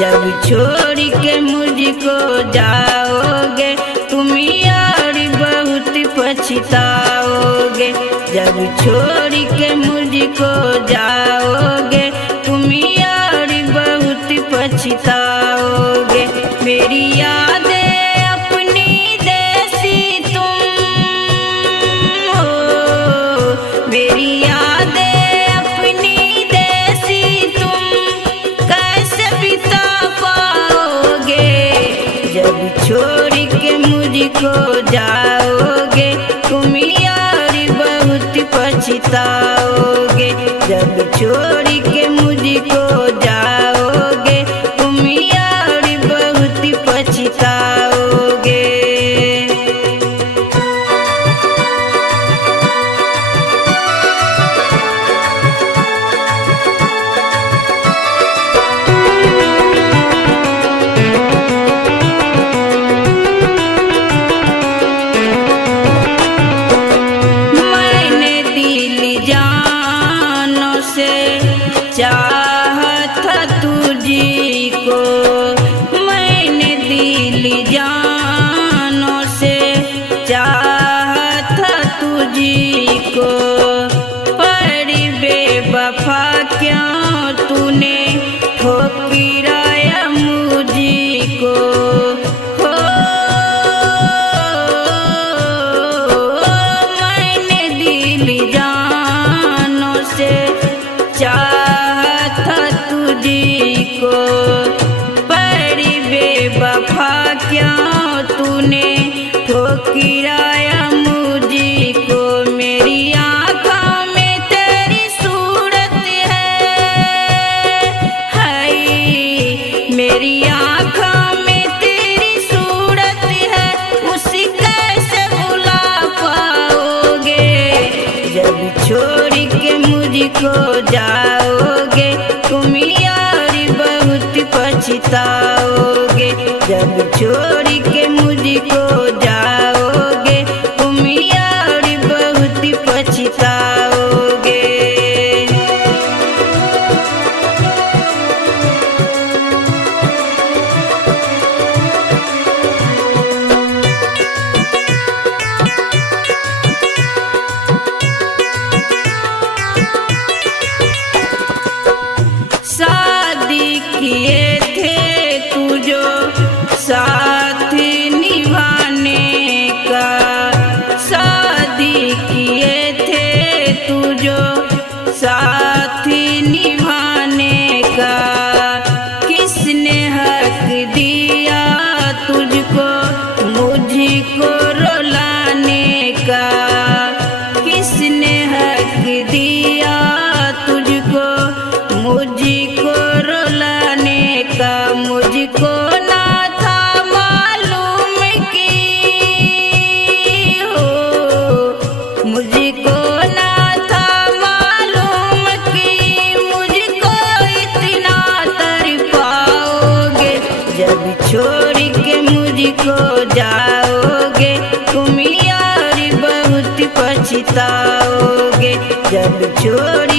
जब छोड़ के मुझको जाओगे तुम यार बहुत पछताओगे। जब छोड़ के मुझको जाओगे तुम यार बहुत पछताओगे। मेरी यादें अपनी देसी तुम हो, मेरी यादें अपनी देसी तुम कैसे बिता पाओगे। जब छोड़ के मुझको जाओगे तुम यार बहुत पछताओगे। जब छोड़ के मुझको जाओगे तुम यार बहुत पछताओगे। चाहता तुझको मैंने दिल जानों से चाहता तुझको, पर बेवफा क्यों तूने ठुकराया मुझको। हो मैंने दिल जानों से चाहता तुझको, पर बेवफा क्यों तूने ठुकराया मुझको। मेरी आँखों में तेरी सूरत है मेरी आँखों में तेरी सूरत है, उसे कैसे भुला पाओगे। जब छोड़ के मुझको जाओगे तुम यार बहुत पछताओगे। जब छोड़ के मुझको जाओगे तुम यार बहुत पछताओगे। शादी किए थे तू जो साथ निभाने का, शादी किए थे तू जो साथ निभाने का। किसने हक दिया तुझको मुझको रुलाने का। किसने हक दिया तुझको मुझको रुलाने का। मुझको ना था मालूम कि हो, मुझको ना था मालूम कि मुझको इतना तड़पाओगे। जब छोड़ के मुझको जाओगे तुम यार बहुत पछताओगे। जब छोड़